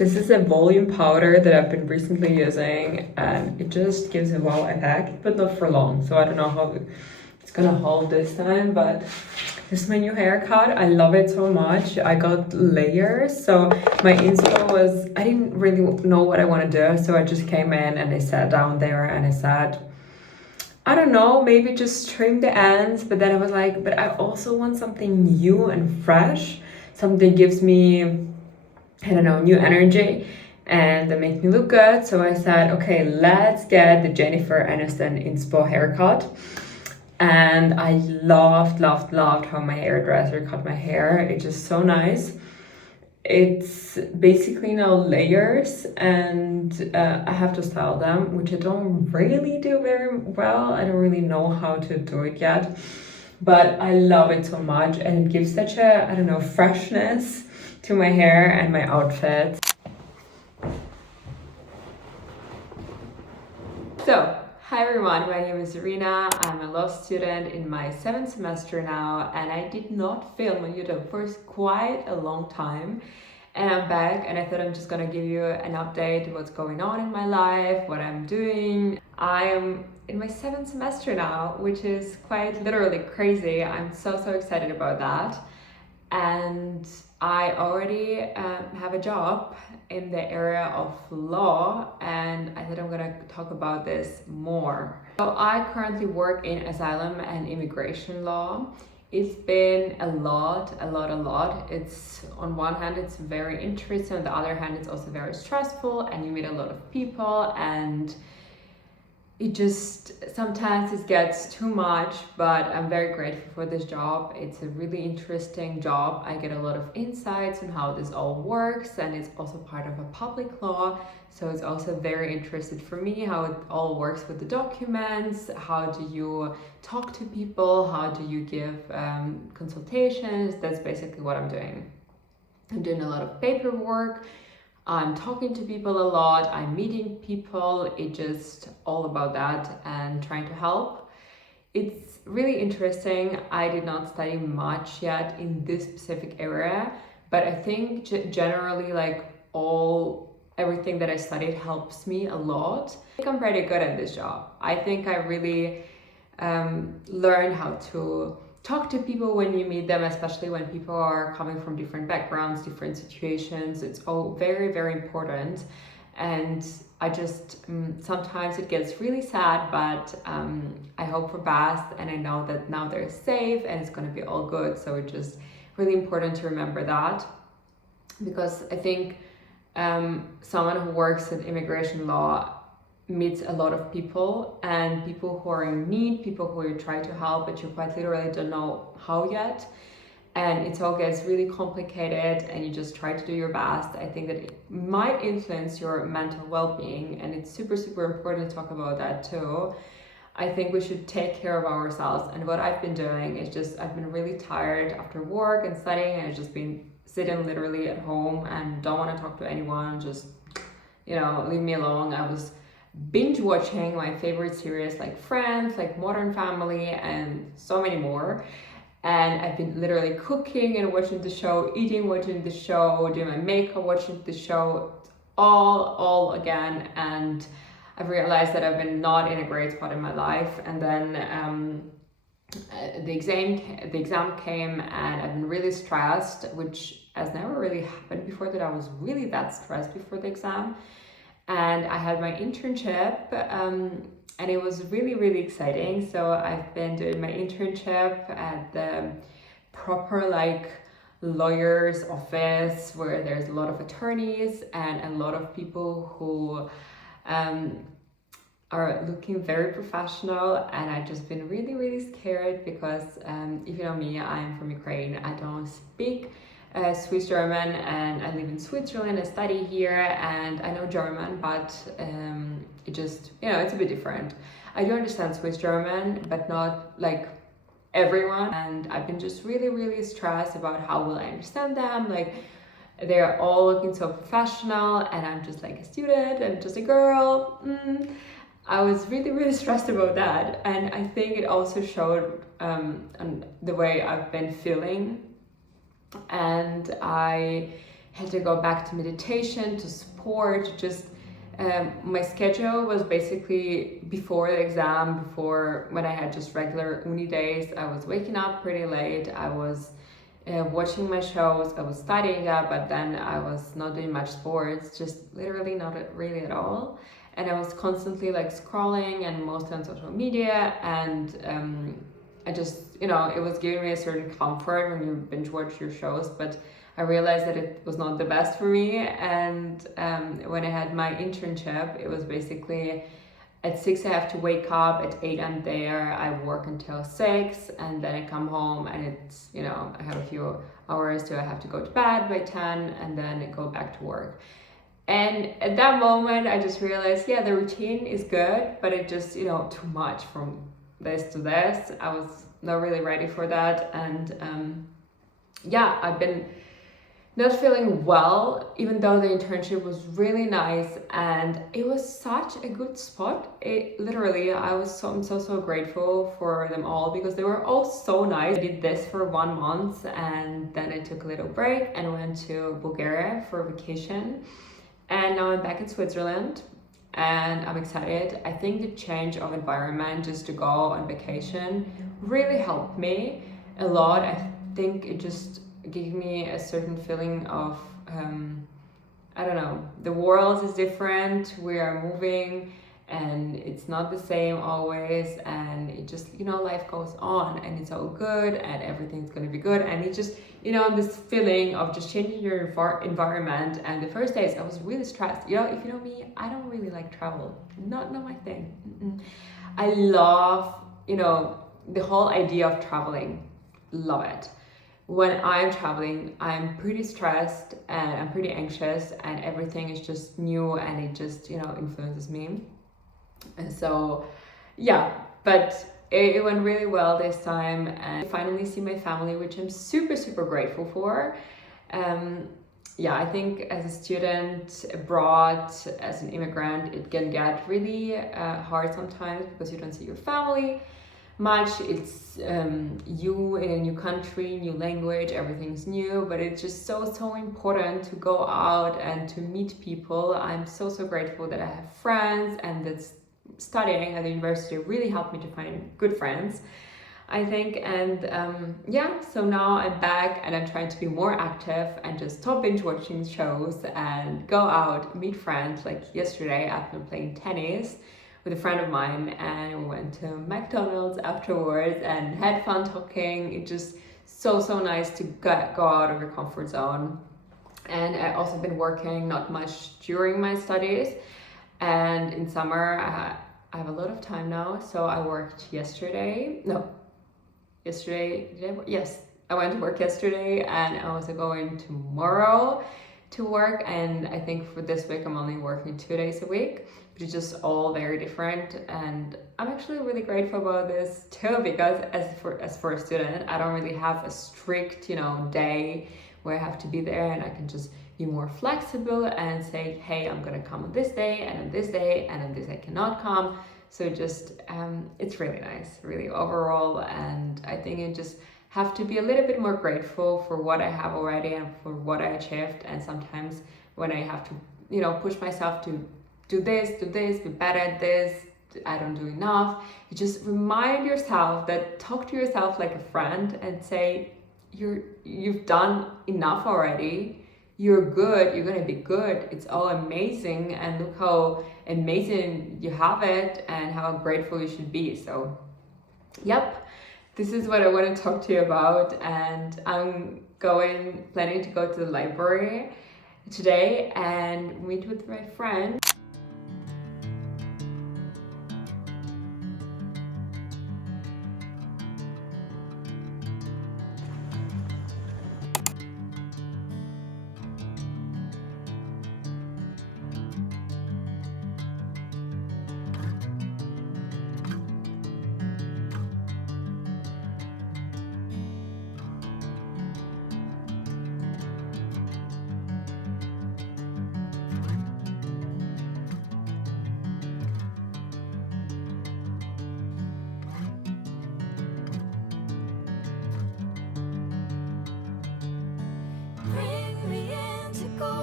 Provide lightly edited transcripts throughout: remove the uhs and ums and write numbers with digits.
This is a volume powder that I've been recently using, and it just gives a wow effect, but not for long. So I don't know how it's gonna hold this time, but this is my new haircut. I love it so much. I got layers, so my inspo was, I didn't really know what I want to do, so I just came in and I sat down there and I said, I don't know, maybe just trim the ends, but then I was like, but I also want something new and fresh, something gives me, I don't know, new energy and that makes me look good. So I said, okay, let's get the Jennifer Aniston inspo haircut. And I loved how my hairdresser cut my hair. It's just so nice. It's basically now layers, and I have to style them, which I don't really do very well. I don't really know how to do it yet, but I love it so much, and it gives such a, I don't know, freshness to my hair and my outfit. So, hi everyone, my name is Irina. I'm a law student in my 7th semester now, and I did not film on YouTube for quite a long time. And I'm back, and I thought I'm just gonna give you an update what's going on in my life, what I'm doing. I'm in my 7th semester now, which is quite literally crazy. I'm so excited about that. And I already have a job in the area of law, and I thought I'm gonna talk about this more. So I currently work in asylum and immigration law. It's been a lot. It's, on one hand, it's very interesting. On the other hand, it's also very stressful, and you meet a lot of people, and it just, sometimes it gets too much, but I'm very grateful for this job. It's a really interesting job. I get a lot of insights on how this all works, and it's also part of a public law. So it's also very interesting for me how it all works with the documents. How do you talk to people? How do you give consultations? That's basically what I'm doing. I'm doing a lot of paperwork. I'm talking to people a lot, I'm meeting people, it's just all about that and trying to help. It's really interesting. I did not study much yet in this specific area, but I think generally everything that I studied helps me a lot. I think I'm pretty good at this job. I think I really learned how to talk to people when you meet them, especially when people are coming from different backgrounds, different situations. It's all very important. And I just, sometimes it gets really sad, but I hope for best, and I know that now they're safe and it's gonna be all good. So it's just really important to remember that, because I think someone who works in immigration law meets a lot of people, and people who are in need, people who you try to help, but you quite literally don't know how yet. And it all gets really complicated, and you just try to do your best. I think that it might influence your mental well-being, and it's super important to talk about that too. I think we should take care of ourselves, and what I've been doing is just, I've been really tired after work and studying, and I've just been sitting literally at home and don't want to talk to anyone, just, leave me alone. I was binge watching my favorite series like Friends, like Modern Family, and so many more. And I've been literally cooking and watching the show, eating, watching the show, doing my makeup, watching the show, all again. And I've realized that I've been not in a great spot in my life. And then the exam came, and I've been really stressed, which has never really happened before, that I was really that stressed before the exam. And I had my internship, and it was really exciting. So I've been doing my internship at the proper lawyer's office, where there's a lot of attorneys and a lot of people who are looking very professional. And I've just been really scared, because if you know me, I'm from Ukraine. I don't speak Swiss German, and I live in Switzerland. I study here, and I know German, but it just, it's a bit different. I do understand Swiss German, but not like everyone. And I've been just really stressed about how will I understand them. Like, they're all looking so professional, and I'm just like a student, I'm just a girl. I was really stressed about that, and I think it also showed on the way I've been feeling. And I had to go back to meditation, to sport, just my schedule was basically before the exam, before when I had just regular uni days, I was waking up pretty late, I was watching my shows, I was studying up, but then I was not doing much sports, just literally not really at all. And I was constantly like scrolling and mostly on social media, and I just, it was giving me a certain comfort when you binge watch your shows, but I realized that it was not the best for me. And when I had my internship, it was basically at 6 I have to wake up, at 8 I'm there, I work until 6, and then I come home and it's, I have a few hours till I have to go to bed by 10, and then I go back to work. And at that moment I just realized, yeah, the routine is good, but it just, too much from this to this. I was not really ready for that, and I've been not feeling well, even though the internship was really nice and it was such a good spot. It literally, I'm so grateful for them all because they were all so nice. I did this for 1 month and then I took a little break and went to Bulgaria for vacation, and now I'm back in Switzerland and I'm excited. I think the change of environment just to go on vacation really helped me a lot. I think it just gave me a certain feeling of I don't know, the world is different, we are moving and it's not the same always, and it just, life goes on and it's all good and everything's going to be good, and it just, this feeling of just changing your environment. And the first days I was really stressed. If you know me, I don't really like travel, not my thing. I love, the whole idea of traveling, love it. When I'm traveling, I'm pretty stressed and I'm pretty anxious and everything is just new and it just, influences me. And so, yeah, but it went really well this time, and I finally see my family, which I'm super grateful for. I think as a student abroad, as an immigrant, it can get really hard sometimes because you don't see your family much. It's you in a new country, new language, everything's new, but it's just so important to go out and to meet people. I'm so grateful that I have friends, and that's studying at the university really helped me to find good friends, I think. And so now I'm back and I'm trying to be more active and just stop binge watching shows and go out, meet friends. Like yesterday I've been playing tennis with a friend of mine and we went to McDonald's afterwards and had fun talking. It's just so nice to go out of your comfort zone. And I also been working not much during my studies, and in summer I have a lot of time now, so I worked yesterday. Yes, I went to work yesterday and I was going tomorrow to work, and I think for this week I'm only working 2 days a week, but it's just all very different. And I'm actually really grateful about this too, because as for a student, I don't really have a strict, day where I have to be there, and I can just be more flexible and say, hey, I'm gonna come on this day and on this day and on this I cannot come. So just it's really nice, really overall, and I think it just have to be a little bit more grateful for what I have already and for what I achieved. And sometimes when I have to, push myself to do this, be better at this, I don't do enough, you just remind yourself talk to yourself like a friend and say, you've done enough already, you're good, you're gonna be good, it's all amazing, and look how amazing you have it and how grateful you should be. So yep, this is what I want to talk to you about, and I'm planning to go to the library today and meet with my friend.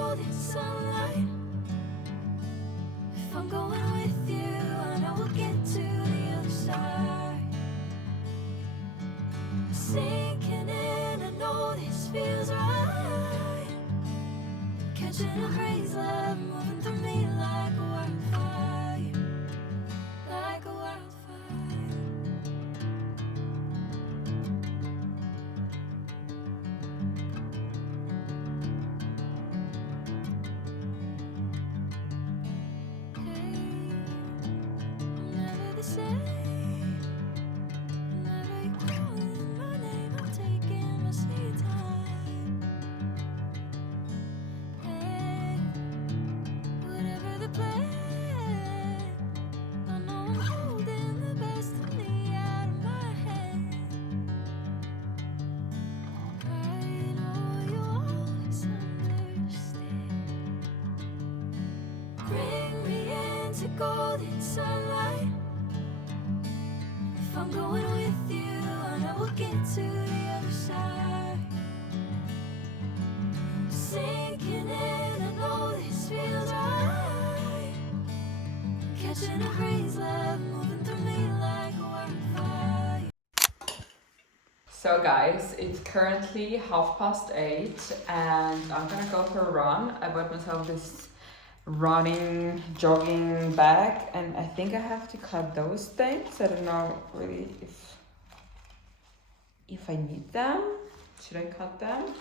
golden sunlight. If I'm going with you, I know we'll get to the other side. Sinking in, I know this feels right. Catching a breeze, love moving through me like a wildfire, like a wildfire. I'm never the same. Whenever you're calling my name, I'm taking my sweet time. Hey, whatever the plan, I know I'm holding the best of me out of my hand. I know you always understand. Bring me into golden sunlight. If I'm going with you, I know we'll get to the other side. Sinking in, I know this feels right. Catching a breeze, love moving through me like a wildfire. So guys, it's currently 8:30 and I'm gonna go for a run. I bought myself this running jogging bag and I think I have to cut those things. I don't know really if I need them. Should I cut them?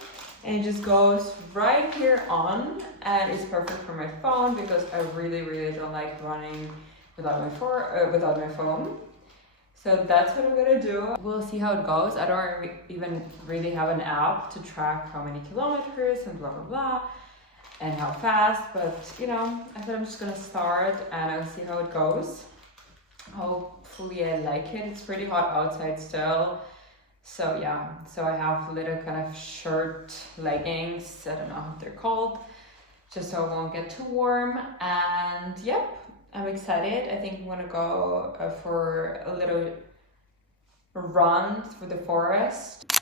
And it just goes right here on and it's perfect for my phone because I really don't like running without my phone. So that's what I'm gonna do. We'll see how it goes. I don't even really have an app to track how many kilometers and blah blah blah and how fast, but you know, I thought I'm just gonna start and I'll see how it goes. Hopefully I like it. It's pretty hot outside still. So yeah, so I have little kind of shirt leggings, I don't know how they're called, just so it won't get too warm. And yep, I'm excited. I think I'm gonna go for a little run through the forest.